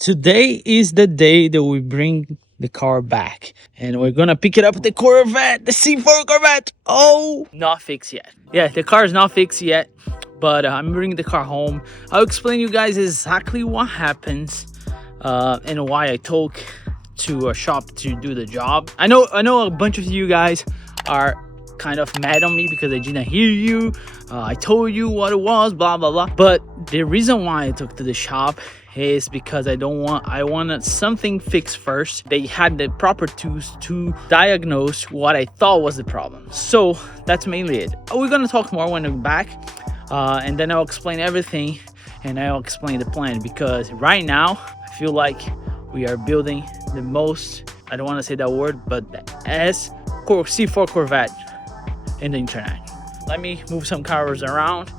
Today is the day that we bring the car back, and we're gonna pick it up with the Corvette, the C4 Corvette. Oh, not fixed yet. Yeah, the car is not fixed yet, but I'm bringing the car home. I'll explain you guys exactly what happens and why I took to a shop to do the job. I know a bunch of you guys are kind of mad on me because I didn't hear you. I told you what it was, blah blah blah. But the reason why I took to the shop is because I wanted something fixed first. They had the proper tools to diagnose what I thought was the problem. So that's mainly it. We're gonna talk more when I'm back, and then I'll explain everything, and I'll explain the plan, because right now I feel like we are building the most, I don't want to say that word, but the C4 Corvette in the internet. Let me move some cars around.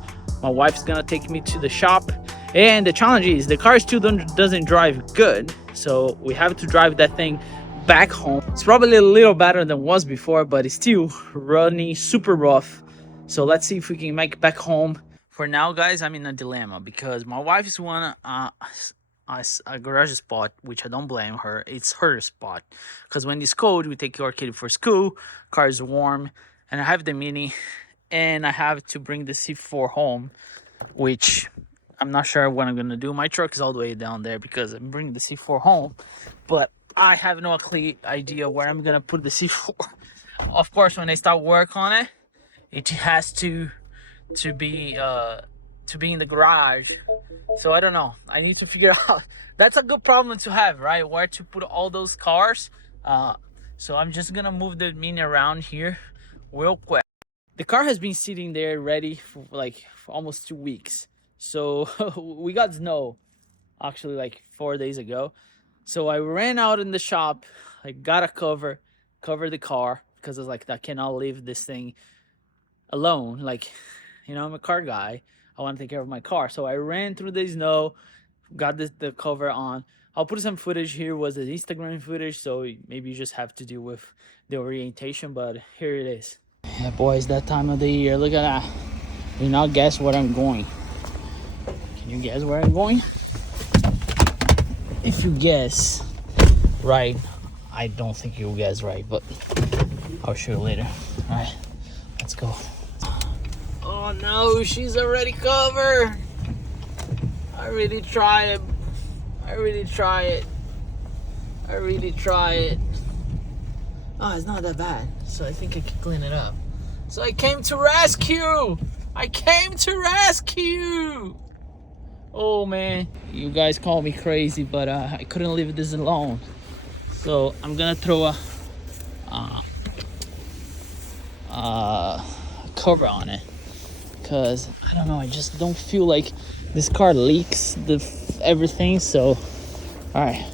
My wife's gonna take me to the shop, and the challenge is the car still doesn't drive good, so we have to drive that thing back home. It's probably a little better than it was before, but it's still running super rough. So let's see if we can make it back home. For now, guys, I'm in a dilemma because my wife's wanna a garage spot, which I don't blame her. It's her spot, because when it's cold, we take our kid for school, car is warm, and I have the Mini, and I have to bring the C4 home, which I'm not sure what I'm gonna do. My truck is all the way down there because I'm bringing the C4 home, but I have no clear idea where I'm gonna put the C4. Of course, when I start work on it, it has to be in the garage. So I don't know. I need to figure out. That's a good problem to have, right? Where to put all those cars. So I'm just gonna move the Mini around here real quick. The car has been sitting there ready for for almost 2 weeks. So we got snow actually like 4 days ago. So I ran out in the shop. I got a cover the car, because I was like, I cannot leave this thing alone. Like, I'm a car guy. I want to take care of my car. So I ran through the snow, got the cover on. I'll put some footage here. Was the Instagram footage, so maybe you just have to deal with the orientation, but here it is. Yeah, boys, that time of the year. Look at that. You now guess where I'm going. Can you guess where I'm going? If you guess right, I don't think you'll guess right, but I'll show you later. All right, let's go. Oh no, she's already covered. I really tried it. Oh, it's not that bad. So I think I can clean it up. So I came to rescue. Oh man, you guys call me crazy, but I couldn't leave this alone. So I'm gonna throw a cover on it, because I don't know, I just don't feel like this car leaks everything. So all right,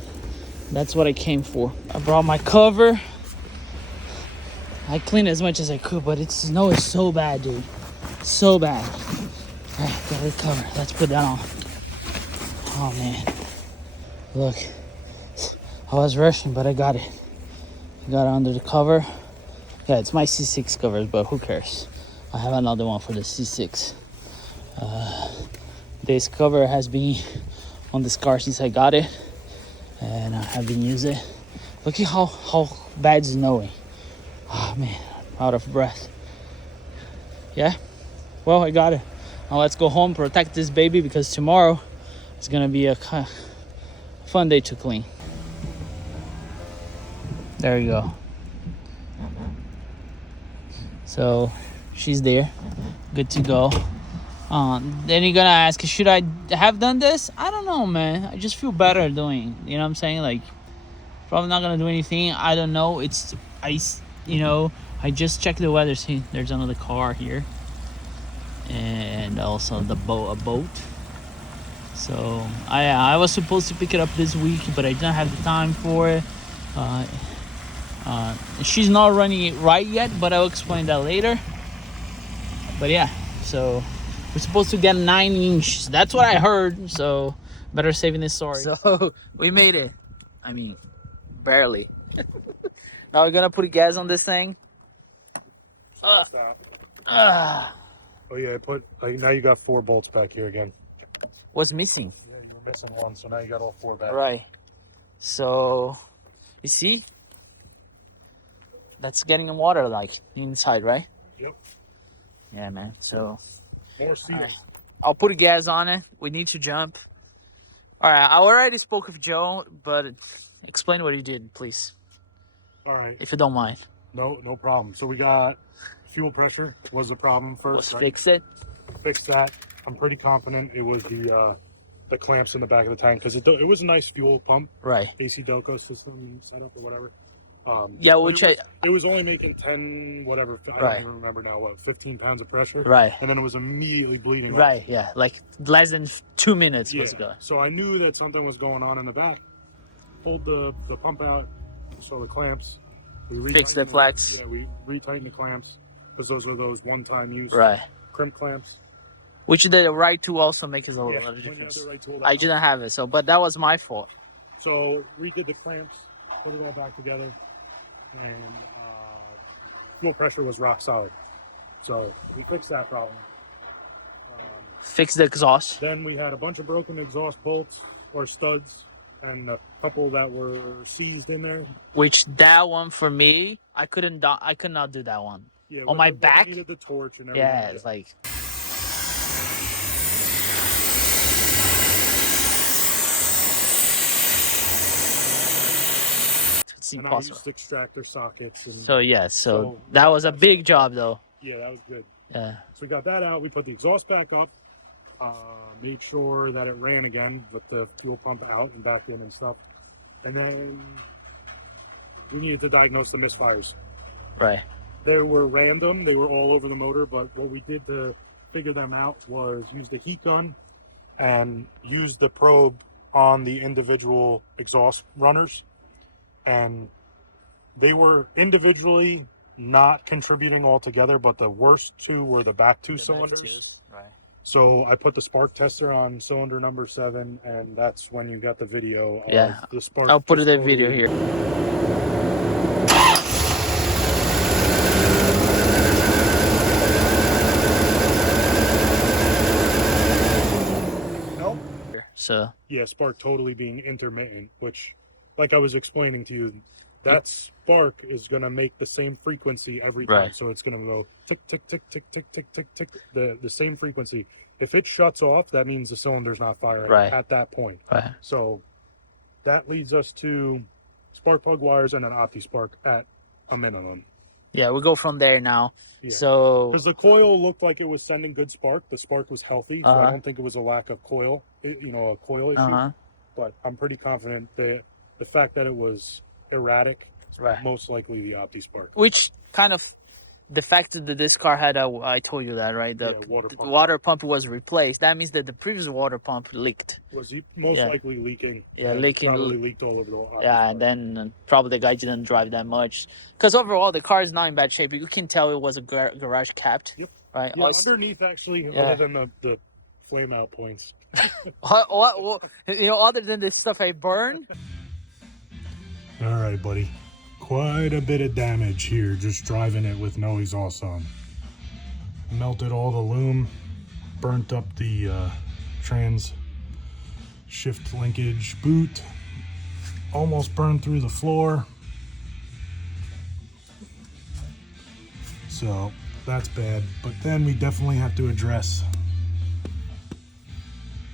that's what I came for. I brought my cover. I cleaned as much as I could, but snow is so bad, dude, so bad. All right, got the cover. Let's put that on. Oh man, look, I was rushing, but I got it. I got it under the cover. Yeah, it's my C6 covers, but who cares? I have another one for the C6. This cover has been on this car since I got it, and I have been using it. Look at how bad it's snowing. Oh man, I'm out of breath. Yeah, well, I got it. Now let's go home, protect this baby, because tomorrow it's gonna be a fun day to clean. There you go. So she's there, good to go. Then you're gonna ask, should I have done this? I don't know, man. I just feel better doing, you know what I'm saying? Like, probably not gonna do anything. I don't know. It's ice, I just checked the weather. See, there's another car here, and also a boat. So I was supposed to pick it up this week, but I didn't have the time for it. She's not running it right yet, but I'll explain that later. But yeah, so we're supposed to get 9 inches. That's what I heard, so better saving this story. So we made it. I mean, barely. Now we're gonna put gas on this thing. Oh yeah, now you got 4 bolts back here again. What's missing? Yeah, you missing one, so now you got all 4 back. Right. So, you see? That's getting the water like inside, right? Yep. Yeah, man. So, More seals. I'll put gas on it. We need to jump. All right. I already spoke with Joe, but explain what you did, please. All right. If you don't mind. No problem. So we got fuel pressure was the problem first. Let's fix it. Fix that. I'm pretty confident it was the clamps in the back of the tank because it was a nice fuel pump. Right. AC Delco system setup or whatever. Yeah, which it was only making 10 whatever. I don't even remember now. What 15 pounds of pressure. Right. And then it was immediately bleeding. Right. Off. Yeah. Like less than 2 minutes was Yeah. going. So I knew that something was going on in the back. Pulled the pump out. So the clamps. We fixed the flex. Yeah, we retightened the clamps because those are those one-time use crimp clamps. Which the right tool also makes a lot of difference. The right tool, I didn't have it, but that was my fault. So redid the clamps, put it all back together, and fuel pressure was rock solid. So we fixed that problem. Fixed the exhaust. Then we had a bunch of broken exhaust bolts or studs, and a couple that were seized in there. Which that one for me, I could not do that one. Yeah, on my back. Needed the torch and everything. Yeah, it's like. It's impossible. I used extractor sockets. And so that was a big job though. Yeah, that was good. Yeah. So we got that out. We put the exhaust back up. Made sure that it ran again with the fuel pump out and back in and stuff. And then we needed to diagnose the misfires. Right. They were random. They were all over the motor. But what we did to figure them out was use the heat gun and use the probe on the individual exhaust runners. And they were individually not contributing altogether, but the worst two were the back two cylinders. Right. So I put the spark tester on cylinder number 7, and that's when you got the video of the spark. I'll put the video here. Nope. So yeah, spark totally being intermittent, which, like I was explaining to you, that spark is going to make the same frequency every time. Right. So it's going to go tick, tick, tick, tick, tick, tick, tick, tick, the same frequency. If it shuts off, that means the cylinder's not firing at that point. Right. So that leads us to spark plug wires and an OptiSpark at a minimum. Yeah, we go from there now. Yeah. So because the coil looked like it was sending good spark. The spark was healthy, so I don't think it was a lack of coil, a coil issue. But I'm pretty confident that the fact that it was erratic, most likely the OptiSpark. Which kind of, the fact that this car had I told you that, right? The water pump was replaced. That means that the previous water pump leaked. Was most likely leaking. Yeah, leaking. Probably leaked all over the OptiSpark. Yeah, and then probably the guy didn't drive that much. Because overall, the car is not in bad shape. You can tell it was a garage capped. Yep. Right? Yeah, underneath, actually, other than the flame out points. what, other than the stuff I burned? All right, buddy. Quite a bit of damage here just driving it with no exhaust on. Melted all the loom, burnt up the trans shift linkage boot, almost burned through the floor. So that's bad, but then we definitely have to address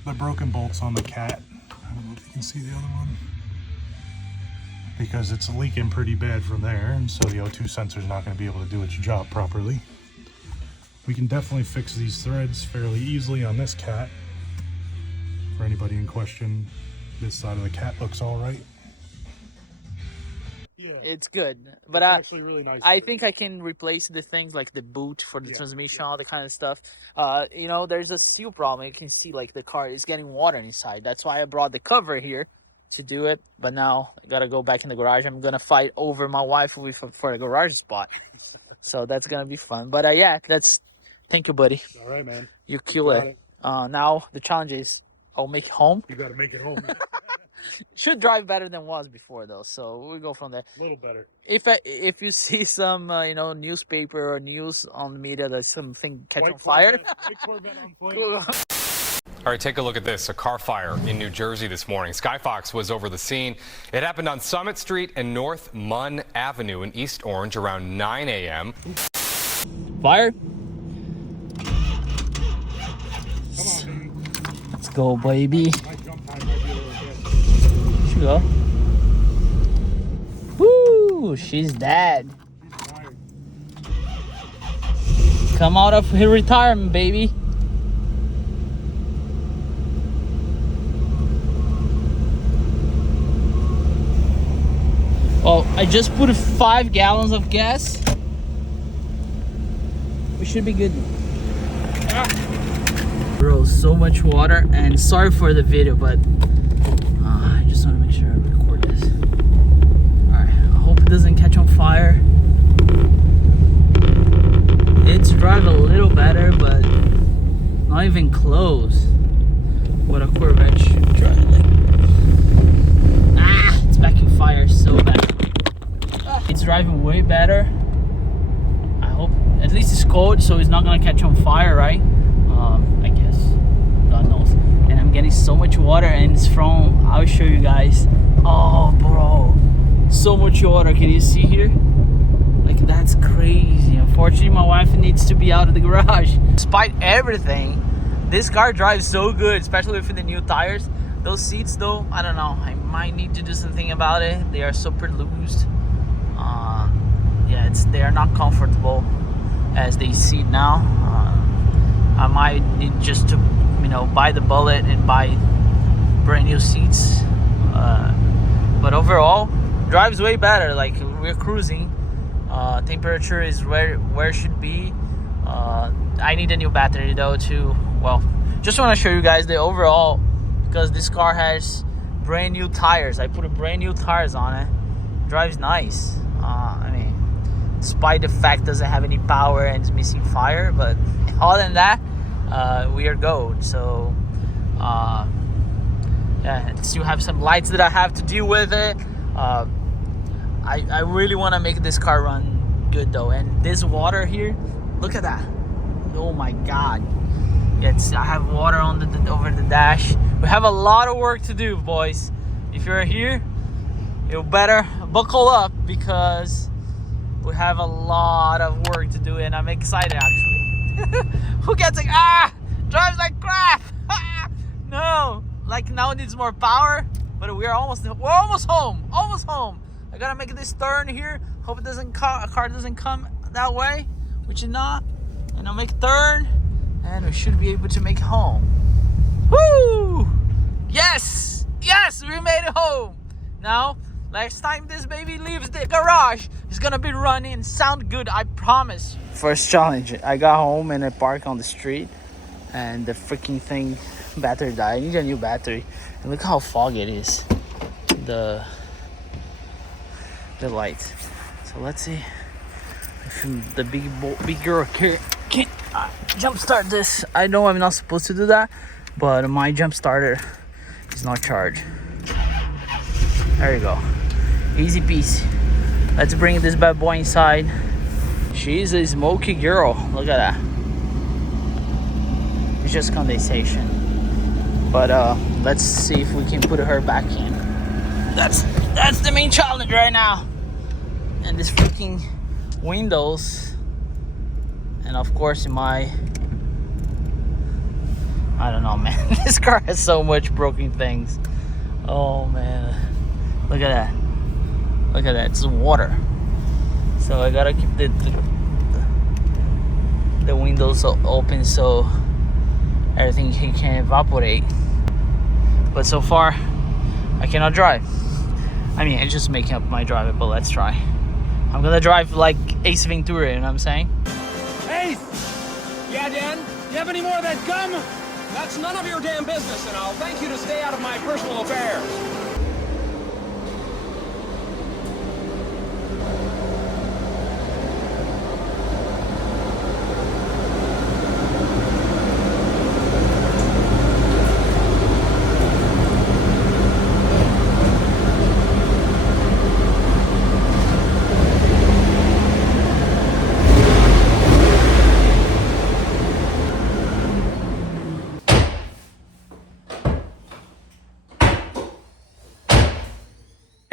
the broken bolts on the cat. I don't know if you can see the other one, because it's leaking pretty bad from there, and so the O2 sensor is not going to be able to do its job properly. We can definitely fix these threads fairly easily on this cat. For anybody in question, this side of the cat looks all right. Yeah, it's good, but it's actually really nice. I think I can replace the things like the boot for the transmission, all the kind of stuff. There's a seal problem. You can see like the car is getting water inside. That's why I brought the cover here to do it. But now I gotta go back in the garage. I'm gonna fight over my wife for the garage spot. So that's gonna be fun. But thank you, buddy. All right, man. You kill it. Now the challenge is I'll make it home. You gotta make it home. Should drive better than was before though, so we'll go from there. A little better. If you see some newspaper or news on the media that something catch on fire, Corvette on flame. All right, take a look at this. A car fire in New Jersey this morning. Skyfox was over the scene. It happened on Summit Street and North Munn Avenue in East Orange around 9 a.m. Fire. Come on, Let's go, baby. my jump time might be a little bit. Here we go. Woo! She's dead. She's tired. Come out of her retirement, baby. Well, I just put 5 gallons of gas. We should be good. Bro, so much water, and sorry for the video, but I just want to make sure I record this. Alright, I hope it doesn't catch on fire. It's driving a little better, but not even close what a Corvette should drive like. It's backing fire so bad. It's driving way better. I hope at least it's cold, so it's not gonna catch on fire, right? I guess, God knows. And I'm getting so much water, and it's from, I'll show you guys. Oh bro, so much water. Can you see here? Like, that's crazy. Unfortunately, my wife needs to be out of the garage. Despite everything, this car drives so good, especially with the new tires. Those seats though, I don't know, I might need to do something about it. They are super loose. Yeah, they are not comfortable as they seat now. I might need just to, buy the bullet and buy brand new seats. But overall, drives way better. Like, we're cruising. Temperature is where it should be. I need a new battery though too. Well, just want to show you guys the overall, because this car has brand new tires. I put brand new tires on it. Drives nice. I mean, despite the fact it doesn't have any power and it's missing fire, but other than that, we are gold. So yeah, and still have some lights that I have to deal with it. I really want to make this car run good though. And this water here, look at that. Oh my god. I have water on over the dash. We have a lot of work to do, boys. If you're here, you better buckle up, because we have a lot of work to do, and I'm excited actually. Who gets like, drives like crap. No, like, now it needs more power, but we're almost home. I gotta make this turn here. Hope it doesn't a car doesn't come that way, which is not. And I'll make a turn, and we should be able to make it home. Woo! Yes, we made it home. Now, next time this baby leaves the garage, it's gonna be running and sound good, I promise. First challenge, I got home and I parked on the street, and the freaking thing, battery died. I need a new battery. And look how foggy it is. The lights. So let's see if the big girl can jump start this. I know I'm not supposed to do that, but my jump starter is not charged. There you go. Easy peasy. Let's bring this bad boy inside. She's a smoky girl. Look at that. It's just condensation. But let's see if we can put her back in. That's the main challenge right now. And this freaking windows, and of course I don't know, man. This car has so much broken things. Oh man, look at that. It's water, so I gotta keep the windows open so everything can evaporate. But so far I cannot drive. I mean, it's just making up my driver, but let's try. I'm gonna drive like Ace Ventura, you know what I'm saying? Ace! Yeah, Dan? You have any more of that gum? That's none of your damn business, and I'll thank you to stay out of my personal affairs.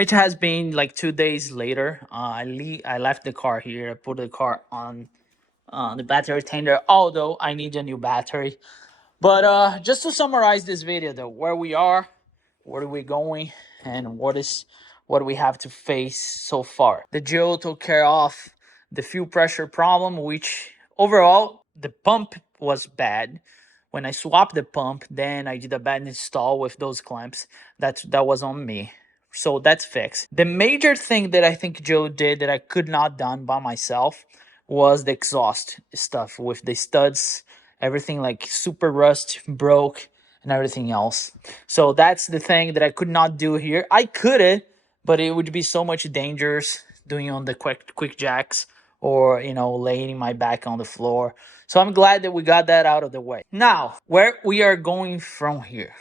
It has been like 2 days later. I left the car here. I put the car on the battery tender, although I need a new battery. But just to summarize this video though, where we are, where are we going, and what we have to face so far. The Joe took care of the fuel pressure problem, which overall the pump was bad. When I swapped the pump, then I did a bad install with those clamps. That was on me. So that's fixed. The major thing that I think Joe did that I could not done by myself was the exhaust stuff with the studs, everything like super rust, broke, and everything else. So that's the thing that I could not do here. I could it, but it would be so much dangerous doing on the quick jacks, or laying my back on the floor. So I'm glad that we got that out of the way. Now, where we are going from here.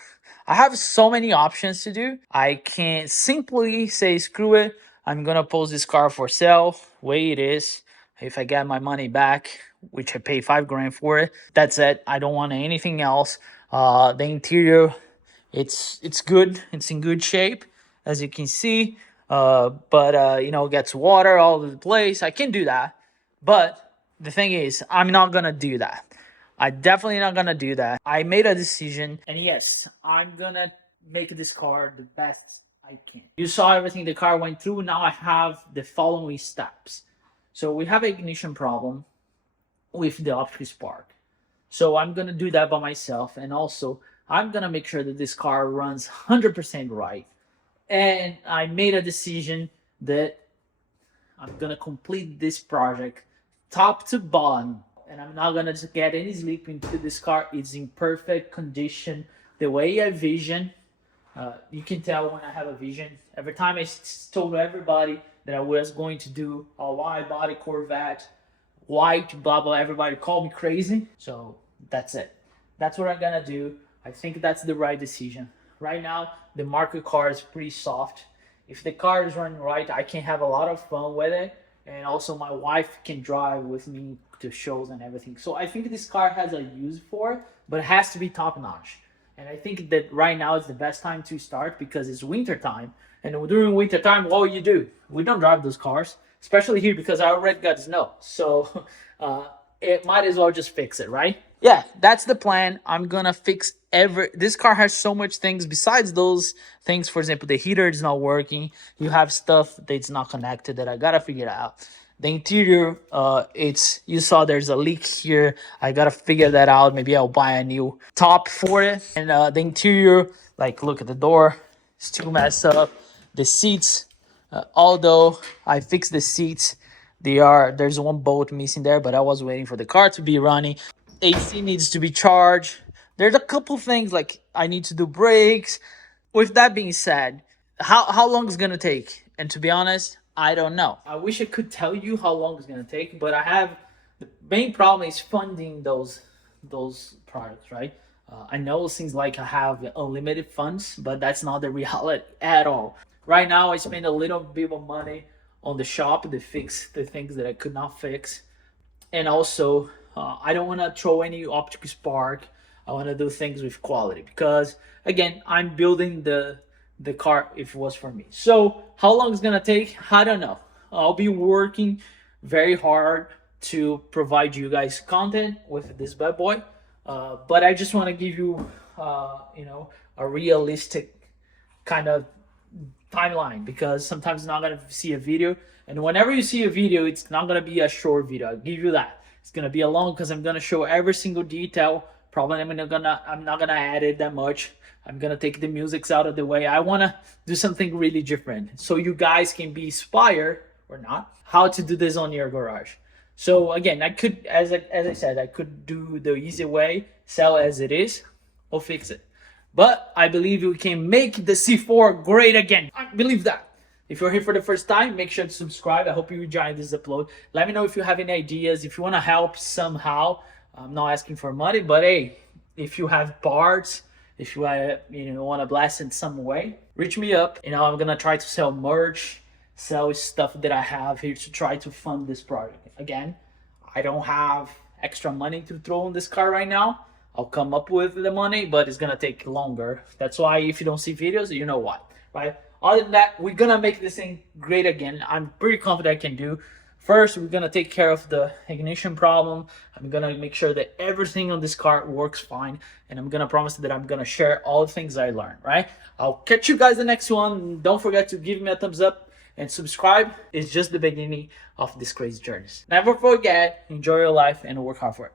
I have so many options to do. I can simply say screw it. I'm gonna post this car for sale, way it is. If I get my money back, which I pay 5 grand for it, that's it. I don't want anything else. The interior, it's good. It's in good shape, as you can see. But it gets water all over the place. I can do that. But the thing is, I'm not gonna do that. I definitely not gonna do that. I made a decision, and yes, I'm gonna make this car the best I can. You saw everything the car went through. Now I have the following steps. So we have an ignition problem with the optic spark. So I'm gonna do that by myself, and also I'm gonna make sure that this car runs 100% right. And I made a decision that I'm gonna complete this project top to bottom, and I'm not gonna just get any sleep into this car. It's in perfect condition. The way I vision, you can tell when I have a vision. Every time I told everybody that I was going to do a wide body Corvette, white, blah blah. Everybody called me crazy. So that's it. That's what I'm gonna do. I think that's the right decision. Right now, the market car is pretty soft. If the car is running right, I can have a lot of fun with it. And also my wife can drive with me to shows and everything. So I think this car has a use for it, but it has to be top notch. And I think that right now is the best time to start because it's winter time. And during winter time, what you do? We don't drive those cars, especially here because I already got snow. So it might as well just fix it, right? Yeah, that's the plan. I'm gonna fix this car has so much things besides those things. For example, the heater is not working. You have stuff that's not connected that I gotta figure out. The interior, you saw there's a leak here. I gotta figure that out. Maybe I'll buy a new top for it. And the interior, like look at the door, still messed up. The seats, although I fixed the seats, there's one bolt missing there, but I was waiting for the car to be running. AC needs to be charged. There's a couple things like I need to do brakes. With that being said, how long is gonna take? And to be honest, I don't know. I wish I could tell you how long it's gonna take, but the main problem is funding those products, right? I know it seems like I have unlimited funds, but that's not the reality at all. Right now, I spend a little bit of money on the shop to fix the things that I could not fix, and also I don't want to throw any optic spark. I want to do things with quality because again, I'm building the car if it was for me. So how long it's gonna take? I don't know. I'll be working very hard to provide you guys content with this bad boy, but I just want to give you a realistic kind of timeline because sometimes you're not gonna see a video, and whenever you see a video, it's not gonna be a short video. I'll give you that. It's gonna be a long because I'm gonna show every single detail. Probably I'm not gonna add it that much. I'm gonna take the musics out of the way. I wanna do something really different so you guys can be inspired or not how to do this on your garage. So again, I could, as I said, I could do the easy way, sell as it is, or fix it. But I believe we can make the C4 great again. I believe that. If you're here for the first time, make sure to subscribe. I hope you enjoyed this upload. Let me know if you have any ideas, if you want to help somehow. I'm not asking for money, but hey, if you have parts, if you want to blast in some way, reach me up. I'm gonna try to sell merch, sell stuff that I have here to try to fund this project. Again, I don't have extra money to throw in this car right now. I'll come up with the money, but it's gonna take longer. That's why if you don't see videos, you know why, right? Other than that, we're gonna make this thing great again. I'm pretty confident I can do. First, we're gonna take care of the ignition problem. I'm gonna make sure that everything on this car works fine, and I'm gonna promise that I'm gonna share all the things I learned, right? I'll catch you guys the next one. Don't forget to give me a thumbs up and subscribe. It's just the beginning of this crazy journey. Never forget, enjoy your life and work hard for it.